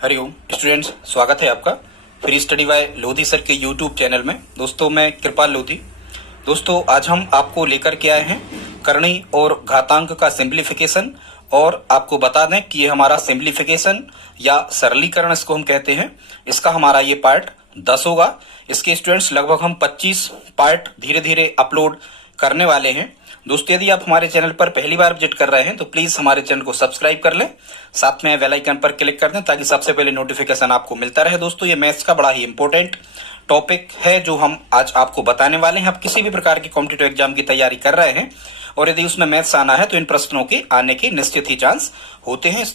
Hariom students, स्वागत है आपका free study bye Lodhi sir के यूट्यूब चैनल में। दोस्तों, मैं कृपाल लोधी। दोस्तों, आज हम आपको लेकर के आए हैं करणी और घातांक का सिंप्लीफिकेशन। और आपको बता दें कि ये हमारा सिंप्लीफिकेशन या सरलीकरण इसको हम कहते हैं। इसका हमारा ये पार्ट 10 होगा। इसके स्टूडेंट्स लगभग हम 25 पार्ट धीरे धीरे अपलोड करने वाले हैं। दोस्तों, यदि आप हमारे चैनल पर पहली बार विजिट कर रहे हैं तो प्लीज हमारे चैनल को सब्सक्राइब कर लें, साथ में बेल आइकन पर क्लिक कर दें ताकि सबसे पहले नोटिफिकेशन आपको मिलता रहे। दोस्तों, ये मैथ्स का बड़ा ही इंपॉर्टेंट टॉपिक है जो हम आज आपको बताने वाले हैं। आप किसी भी प्रकार की कॉम्पिटिटिव एग्जाम की तैयारी कर रहे हैं और यदि उसमें मैथ्स आना है तो इन प्रश्नों के आने के निश्चित ही चांस होते हैं।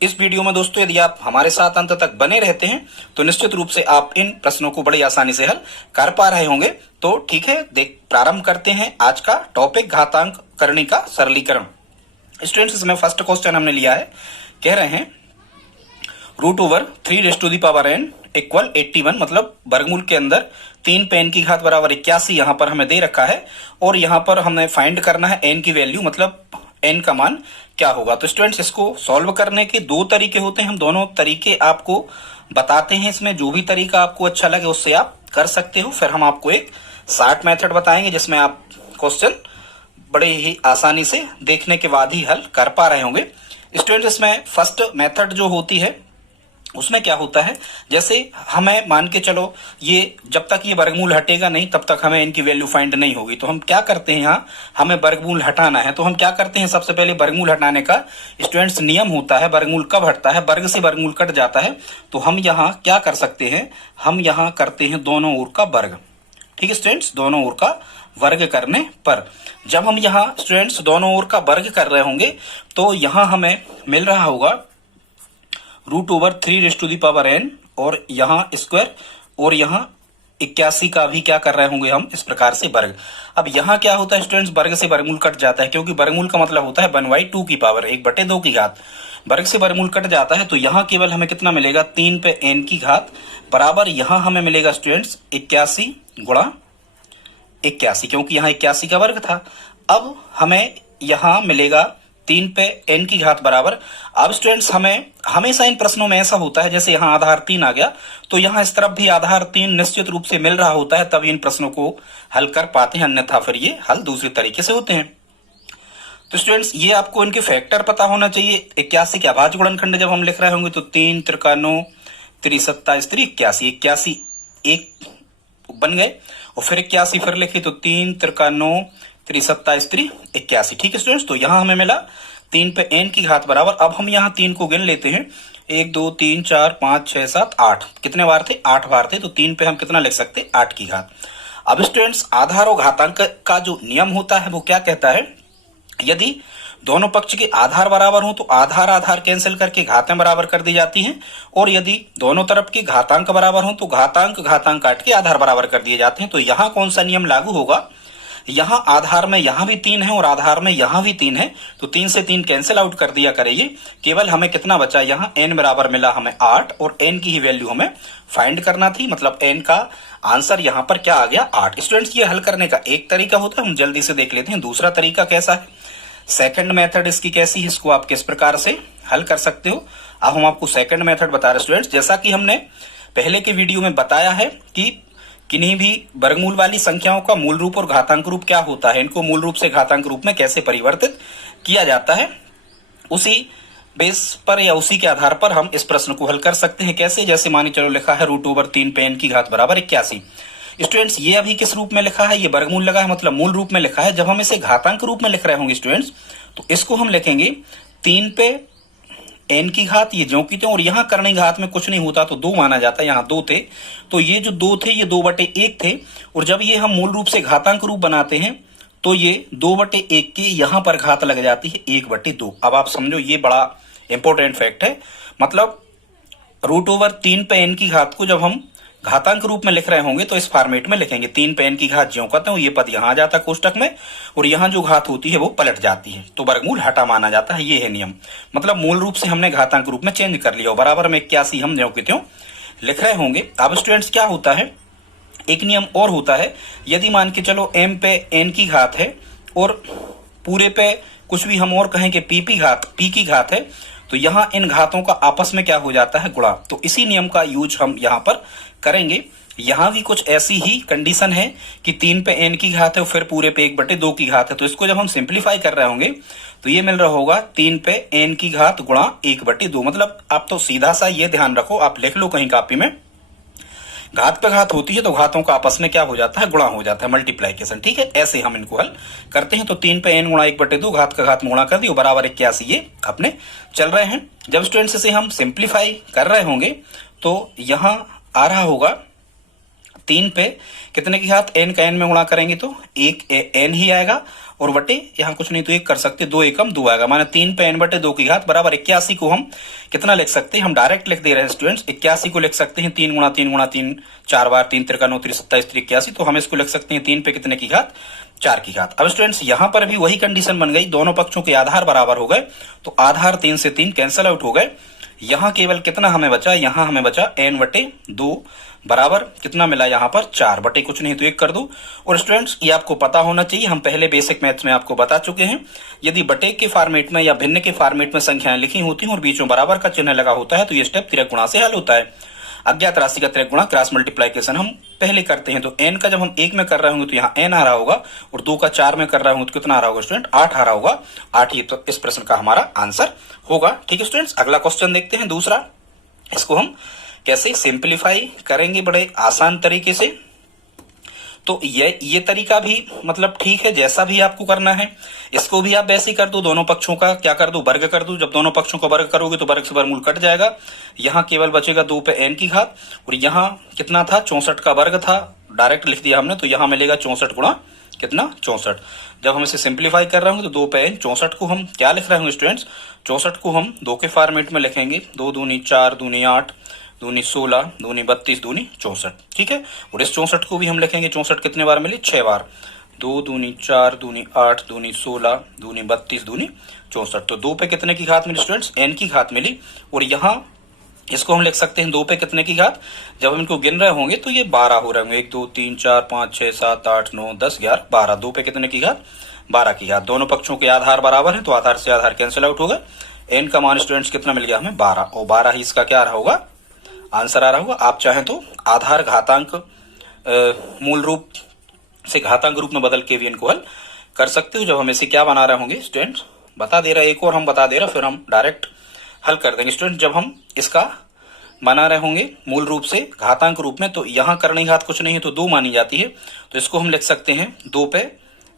इस वीडियो में दोस्तों, यदि आप हमारे साथ अंत तक बने रहते हैं तो निश्चित रूप से आप इन प्रश्नों को बड़ी आसानी से हल कर पा रहे होंगे। तो ठीक है, प्रारंभ करते हैं आज का टॉपिक, घातांक करणी का सरलीकरण। स्टूडेंट्स, इसमें फर्स्ट क्वेश्चन हमने लिया है, कह रहे हैं √3n इक्वल 81, मतलब वर्गमूल के अंदर 3 पे n की घात बराबर 81 यहां पर हमें दे रखा है और यहां पर हमें फाइंड करना है n की वैल्यू, मतलब n का मान क्या होगा। तो स्टूडेंट्स, इसको सॉल्व करने के दो तरीके होते हैं। हम दोनों तरीके आपको बताते हैं। इसमें जो भी तरीका आपको अच्छा लगे उससे आप कर सकते हो। फिर हम आपको एक शॉर्ट मेथड बताएंगे जिसमें आप क्वेश्चन बड़े ही आसानी से देखने के बाद ही हल कर पा रहे होंगे। स्टूडेंट्स, इसमें फर्स्ट मेथड जो होती है उसमें क्या होता है, जैसे हमें मान के चलो ये जब तक ये वर्गमूल हटेगा नहीं तब तक हमें इनकी वैल्यू फाइंड नहीं होगी। तो हम क्या करते हैं, यहाँ हमें वर्गमूल हटाना है तो हम क्या करते हैं, सबसे पहले वर्गमूल हटाने का स्टूडेंट्स नियम होता है। वर्गमूल कब हटता है, वर्ग से वर्गमूल कट जाता है। तो हम यहाँ क्या कर सकते हैं, हम यहाँ करते हैं दोनों ओर का वर्ग। ठीक है स्टूडेंट्स, दोनों ओर का वर्ग करने पर जब हम यहाँ स्टूडेंट्स दोनों ओर का वर्ग कर रहे होंगे तो यहाँ हमें मिल रहा होगा √3n और यहाँ स्क्वायर और यहाँ 81 का भी क्या कर रहे होंगे हम इस प्रकार से वर्ग। अब यहाँ क्या होता है स्टूडेंट्स, वर्ग से वर्गमूल कट जाता है, क्योंकि वर्गमूल का मतलब होता है 1/2 की पावर 1/2 की घात। वर्ग से वर्गमूल कट जाता है तो यहाँ केवल हमें कितना मिलेगा, 3 पे n की घात बराबर यहाँ हमें मिलेगा स्टूडेंट्स 81 गुणा 81, क्योंकि यहाँ 81 का वर्ग था। अब हमें यहाँ मिलेगा 3 पे n की घात बराबर। अब स्टूडेंट्स, हमें हमेशा इन प्रश्नों में ऐसा होता है, जैसे यहाँ आधार 3 आ गया तो यहाँ इस तरफ भी आधार 3 निश्चित रूप से मिल रहा होता है, तभी इन प्रश्नों को हल कर पाते हैं, अन्यथा फिर ये हल दूसरे तरीके से होते हैं। तो स्टूडेंट्स, ये आपको इनके फैक्टर पता होना चाहिए। 81 के अभाज्य गुणनखंड जब हम लिख रहे होंगे तो 3 त्रिकानो 3 81 81 एक बन गए और फिर 81 फिर लिखे तो 3 त्रिकानो 3 81। ठीक है स्टूडेंट्स, तो यहाँ हमें मिला 3 पे n की घात बराबर। अब हम यहाँ 3 को गिन लेते हैं, 1 2 3 4 5 6 7 8। कितने बार थे, 8 बार थे। तो 3 पे हम कितना लिख सकते, 8 की घात। अब स्टूडेंट्स, आधार और घातांक का जो नियम होता है वो क्या कहता है, यदि दोनों पक्ष के आधार बराबर हो तो आधार आधार कैंसिल करके घातें बराबर कर दी जाती हैं, और यदि दोनों तरफ के घातांक बराबर हो तो घातांक घातांक काट के आधार बराबर कर दिए जाते हैं। तो यहाँ कौन सा नियम लागू होगा, यहाँ आधार में यहाँ भी 3 है और आधार में यहाँ भी 3 है, तो 3 से 3 कैंसिल आउट कर दिया करेंगे। केवल हमें कितना बचा, यहाँ n बराबर मिला हमें 8 और n की ही वैल्यू हमें फाइंड करना थी, मतलब n का आंसर यहाँ पर क्या आ गया, 8। स्टूडेंट्स, ये हल करने का एक तरीका होता है, हम जल्दी से देख लेते हैं दूसरा तरीका कैसा है। सेकंड मेथड इसकी कैसी है, इसको आप किस प्रकार से हल कर सकते हो। अब हम आपको सेकंड मेथड बता रहे स्टूडेंट्स। जैसा कि हमने पहले के वीडियो में बताया है कि किन्हीं भी वर्गमूल वाली संख्याओं का मूल रूप और घातांक रूप क्या होता है, इनको मूल रूप से घातांक रूप में कैसे परिवर्तित किया जाता है, उसी बेस पर या उसी के आधार पर हम इस प्रश्न को हल कर सकते हैं। कैसे, जैसे मानी चलो लिखा है √3 पे n की घात बराबर 81। स्टूडेंट्स, ये अभी किस रूप में लिखा है, ये वर्गमूल लगा है, मतलब मूल रूप में लिखा है। जब हम इसे घातांक रूप में लिख रहे होंगे स्टूडेंट्स तो इसको हम लिखेंगे 3 पे n की घात, ये ज्यों की त्यों, और यहाँ करणी घात में कुछ नहीं होता तो 2 माना जाता है। यहाँ 2 थे तो ये जो 2 थे ये 2/1 थे, और जब ये हम मूल रूप से घातांक रूप बनाते हैं तो ये 2/1 की यहाँ पर घात लग जाती है 1/2। अब आप समझो, ये बड़ा इंपॉर्टेंट फैक्ट है। मतलब √3 पे n की घात को जब हम घातांक रूप में लिख रहे होंगे तो इस फॉर्मेट में लिखेंगे, 3 पे n की घात ज्यों कहते हैं, ये पद यहाँ आ जाता है कोष्टक में और यहाँ जो घात होती है वो पलट जाती है, तो वर्गमूल हटा माना जाता है। ये है नियम, मतलब मूल रूप से हमने घातांक रूप में चेंज कर लिया, बराबर में 81 हम ज्यों के त्यों लिख रहे होंगे। अब स्टूडेंट्स, क्या होता है, एक नियम और होता है, यदि मान के चलो m पे n की घात है और पूरे पे कुछ भी हम और कहें कि p की घात है, तो यहाँ इन घातों का आपस में क्या हो जाता है, गुणा। तो इसी नियम का यूज हम यहाँ पर करेंगे। यहाँ भी कुछ ऐसी ही कंडीशन है कि 3 पे n की घात है और फिर पूरे पे 1/2 की घात है। तो इसको जब हम सिंप्लीफाई कर रहे होंगे तो ये मिल रहा होगा 3 पे n की घात गुणा 1/2। मतलब आप तो सीधा सा ये ध्यान रखो, आप लिख लो कहीं कॉपी में, घात पे घात होती है तो घातों का आपस में क्या हो जाता है, गुणा हो जाता है, मल्टीप्लाइकेशन। ठीक है, ऐसे हम इनको हल करते हैं। तो 3 पे n गुणा 1/2, घात का घात में गुणा कर दियो, बराबर 81 ये अपने चल रहे हैं। जब स्टूडेंट्स इसे हम सिंप्लीफाई कर रहे होंगे तो यहाँ आ रहा होगा 3 पे कितने की घात, n का n में गुणा करेंगे तो 1 n ही आएगा, और बटे यहाँ कुछ नहीं तो 1 कर सकते, 2 एकम 2 आएगा, माने 3 पे n/2 की घात बराबर 81 को हम कितना लिख सकते हैं, हम डायरेक्ट लिख दे रहे हैं स्टूडेंट्स। 81 को लिख सकते हैं 3 गुणा 3 गुणा 3 4 बार, 3 3 9 3 27 3 81। तो हम इसको लिख सकते हैं 3 पे कितने की घात, 4 की घात। अब स्टूडेंट्स यहाँ पर भी वही कंडीशन बन गई, दोनों पक्षों के आधार बराबर हो गए, तो आधार 3 से 3 कैंसल आउट हो गए। यहाँ केवल कितना हमें बचा, यहाँ हमें बचा n/2 बराबर कितना मिला, यहाँ पर 4 बटे कुछ नहीं तो 1 कर दो। और स्टूडेंट्स ये आपको पता होना चाहिए, हम पहले बेसिक मैथ्स में आपको बता चुके हैं, यदि बटे के फॉर्मेट में या भिन्न के फॉर्मेट में संख्याएं लिखी होती हैं और बीच में बराबर का चिन्ह लगा होता है तो ये स्टेप तिर्यक गुणा से हल होता है। अज्ञात राशि का तिर्यक गुणा, क्रॉस मल्टीप्लाइकेशन हम पहले करते हैं। तो n का जब हम 1 में कर रहे होंगे तो यहाँ n आ रहा होगा, और 2 का 4 में कर रहे होंगे तो कितना आ रहा होगा स्टूडेंट, 8 आ रहा होगा। 8 ही तो इस प्रश्न का हमारा आंसर होगा। ठीक है स्टूडेंट्स, अगला क्वेश्चन देखते हैं दूसरा। इसको हम कैसे सिंप्लीफाई करेंगे, बड़े आसान तरीके से। तो ये तरीका भी मतलब ठीक है, जैसा भी आपको करना है इसको भी आप वैसे ही कर दो, दोनों पक्षों का क्या कर दो, वर्ग कर दो। जब दोनों पक्षों का वर्ग करोगे तो वर्ग से वर्गमूल कट जाएगा, यहाँ केवल बचेगा 2 पे n की घात, और यहाँ कितना था, 64 का वर्ग था, डायरेक्ट लिख दिया हमने, तो यहाँ मिलेगा 64 गुणा कितना, 64। जब हम इसे सिंप्लीफाई कर रहे होंगे तो 2 पे n, 64 को हम क्या लिख रहे होंगे स्टूडेंट्स, 64 को हम 2 के फॉर्मेट में लिखेंगे, 2 दूनी 4, दूनी 8, दूनी 16, दूनी 32, दूनी 64। ठीक है, और इस 64 को भी हम लिखेंगे, 64 कितने बार मिली, 6 बार, 2 दूनी 4, दूनी 8, दूनी 16, दूनी 32, दूनी 64। तो 2 पे कितने की घात मिली स्टूडेंट्स, n की घात मिली। और यहाँ इसको हम लिख सकते हैं 2 पे कितने की घात, जब हम इनको गिन रहे होंगे तो ये 12 हो रहे होंगे, 1 2 3 4 5 6 7 8 9 10 11 12। 2 पे कितने की घात, 12 की घात। दोनों पक्षों के आधार बराबर है तो आधार से आधार कैंसिल आउट होगा। n का मान स्टूडेंट्स कितना मिल गया हमें, 12, और 12 ही इसका क्या रहा होगा, आंसर आ रहा होगा। आप चाहें तो आधार घातांक मूल रूप से घातांक रूप में बदल के भी इनको हल कर सकते हो। जब हम इसे क्या बना रहे होंगे स्टूडेंट्स, बता दे रहा है, एक और हम बता दे रहा, फिर हम डायरेक्ट हल कर देंगे स्टूडेंट। जब हम इसका बना रहे होंगे मूल रूप से घातांक रूप में, तो यहाँ करनी घात कुछ नहीं है तो 2 मानी जाती है, तो इसको हम लिख सकते हैं 2 पे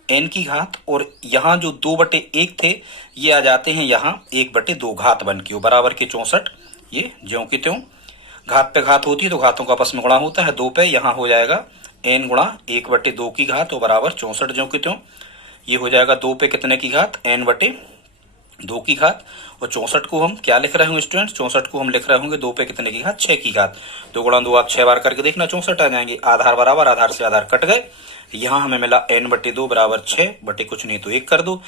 n की घात, और यहाँ जो 2/1 थे ये आ जाते हैं यहाँ 1/2 घात बन के, बराबर के 64। ये ज्यों की त्यों, घात पे घात होती है तो घातों का आपस में गुणा होता है। 2 पे यहाँ हो जाएगा n गुणा 1/2 की घात, और बराबर 64 ज्यों की त्यों। ये हो जाएगा 2 पे कितने की घात, n/2 की घात, और 64 को हम क्या लिख रहे होंगे स्टूडेंट्स, 64 को हम लिख रहे होंगे 2 पे कितने की घात, 6 की घात। 2 गुणा 2 आप 6 बार करके देखना, 64 आ जाएंगे। आधार बराबर, आधार से आधार कट गए। यहाँ हमें मिला n/2 बराबर 6 बटे कुछ नहीं तो 1 कर दो।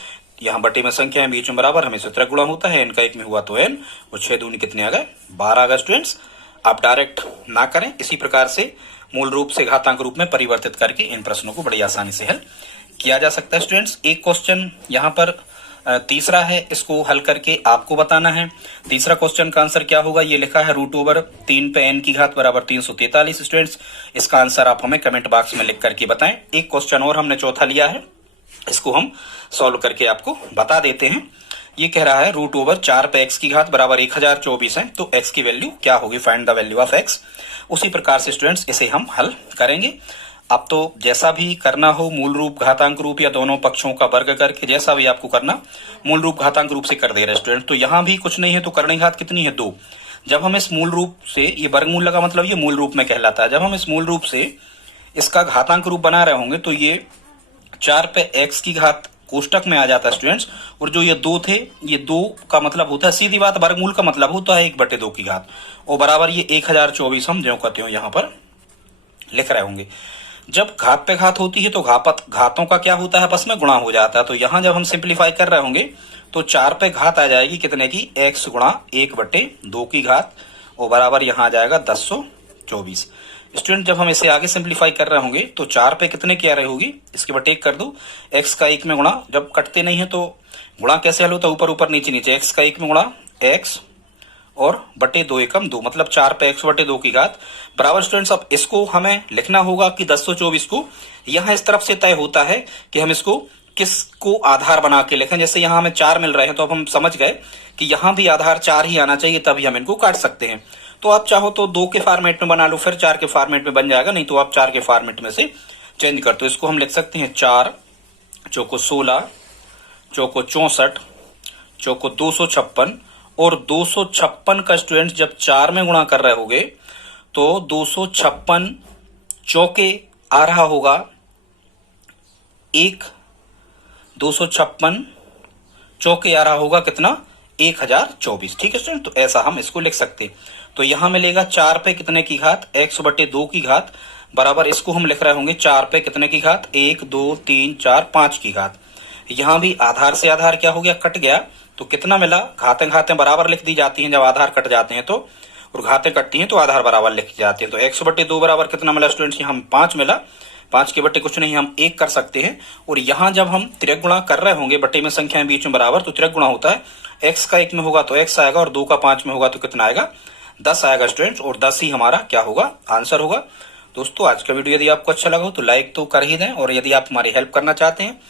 यहाँ बटे में संख्या है, बीच में बराबर, हमेशा त्रिक गुणा होता है, n का 1 में हुआ तो n, और 6 दूनी कितने आ गए, 12 आ गए स्टूडेंट्स। आप डायरेक्ट ना करें, इसी प्रकार से मूल रूप से घातांक रूप में परिवर्तित करके इन प्रश्नों को बड़ी आसानी से हल किया जा सकता है स्टूडेंट्स। एक क्वेश्चन यहाँ पर तीसरा है, इसको हल करके आपको बताना है। तीसरा क्वेश्चन का आंसर क्या होगा, ये लिखा है √3 पे n की घात बराबर 343। स्टूडेंट्स इसका आंसर आप हमें कमेंट बॉक्स में लिख करके बताएं। एक क्वेश्चन और हमने चौथा लिया है, इसको हम सॉल्व करके आपको बता देते हैं। ये कह रहा है √4 पे x की घात बराबर 1024 है, तो x की वैल्यू क्या होगी, find the value of x। उसी प्रकार से स्टूडेंट्स इसे हम हल करेंगे। अब तो जैसा भी करना हो, मूल रूप घातांक रूप या दोनों पक्षों का वर्ग करके, जैसा भी आपको करना, मूल रूप घातांक रूप से कर दे रहे स्टूडेंट। तो यहाँ भी कुछ नहीं है तो करनी घात कितनी है, 2। जब हम इस मूल रूप से, ये वर्गमूल लगा मतलब ये मूल रूप में कहलाता है, जब हम इस मूल रूप से इसका घातांक रूप बना रहे होंगे तो ये 4 पे x की घात कोष्टक में आ जाता है स्टूडेंट्स, और जो ये 2 थे, ये 2 का मतलब होता है, सीधी बात, वर्गमूल का मतलब होता है 1/2 की घात, और बराबर ये 1024 हम ज्यों कहते हो यहाँ पर लिख रहे होंगे। जब घात पे घात होती है तो घातों का क्या होता है, आपस में गुणा हो जाता है। तो यहाँ जब हम सिंप्लीफाई कर रहे होंगे तो 4 पे घात आ जाएगी कितने की, x गुणा 1/2 की घात, और बराबर यहाँ आ जाएगा 1024। स्टूडेंट जब हम इसे आगे सिंप्लीफाई कर रहे होंगे तो 4 पे कितने की आ रही होगी, इसके बटे 1 कर दो। x का 1 में गुणा, जब कटते नहीं है तो गुणा कैसे हल होता है, ऊपर ऊपर नीचे नीचे, x का 1 में गुणा x और बटे 2 एकम 2, मतलब 4 पे x बटे 2 की घात बराबर। स्टूडेंट्स अब इसको हमें लिखना होगा कि 1024 को यहाँ इस तरफ से तय होता है कि हम इसको किसको आधार बना के लिखें। जैसे यहाँ हमें 4 मिल रहे हैं तो अब हम समझ गए कि यहाँ भी आधार 4 ही आना चाहिए, तभी हम इनको काट सकते हैं। तो आप चाहो तो 2 के फॉर्मेट में बना लो, फिर 4 के फॉर्मेट में बन जाएगा, नहीं तो आप 4 के फॉर्मेट में से चेंज कर। तो इसको हम लिख सकते हैं 4 चौको 16 चौको 64 चौको 256 और 256 का स्टूडेंट जब 4 में गुणा कर रहे होगे तो 256 चौके आ रहा होगा 1, 256 चौके आ रहा होगा कितना 1024। ठीक है स्टूडेंट, तो ऐसा हम इसको लिख सकते। तो यहां मिलेगा 4 पे कितने की घात x बटे 2 की घात बराबर, इसको हम लिख रहे होंगे 4 पे कितने की घात 1 2 3 4 5 की घात। यहां भी आधार से आधार क्या हो गया, कट गया, तो कितना मिला, घातें घातें बराबर लिख दी जाती हैं जब आधार कट जाते हैं तो, और घातें कटती हैं तो आधार बराबर लिख जाते हैं। तो x बटे 2 बराबर कितना मिला स्टूडेंट्स, यहाँ 5 मिला, 5 के बटे कुछ नहीं हम 1 कर सकते हैं। और यहाँ जब हम तिरक गुणा कर रहे होंगे बटे में संख्याएं बीच में बराबर, तो तिरक गुणा होता है, x का 1 में होगा तो x आएगा और 2 का 5 में होगा तो कितना आएगा 10 आएगा स्टूडेंट्स, और 10 ही हमारा क्या होगा आंसर होगा। दोस्तों आज का वीडियो यदि आपको अच्छा लगा हो तो लाइक तो कर ही दें, और यदि आप हमारी हेल्प करना चाहते हैं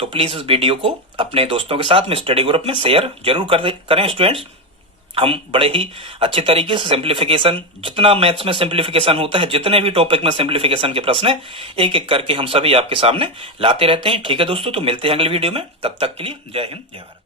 तो प्लीज इस वीडियो को अपने दोस्तों के साथ में स्टडी ग्रुप में शेयर जरूर करें स्टूडेंट्स। हम बड़े ही अच्छे तरीके से सिंप्लीफिकेशन, जितना मैथ्स में सिंप्लीफिकेशन होता है, जितने भी टॉपिक में सिंप्लीफिकेशन के प्रश्न है, एक एक करके हम सभी आपके सामने लाते रहते हैं। ठीक है दोस्तों, तो मिलते हैं अगले वीडियो में, तब तक के लिए जय हिंद जय भारत।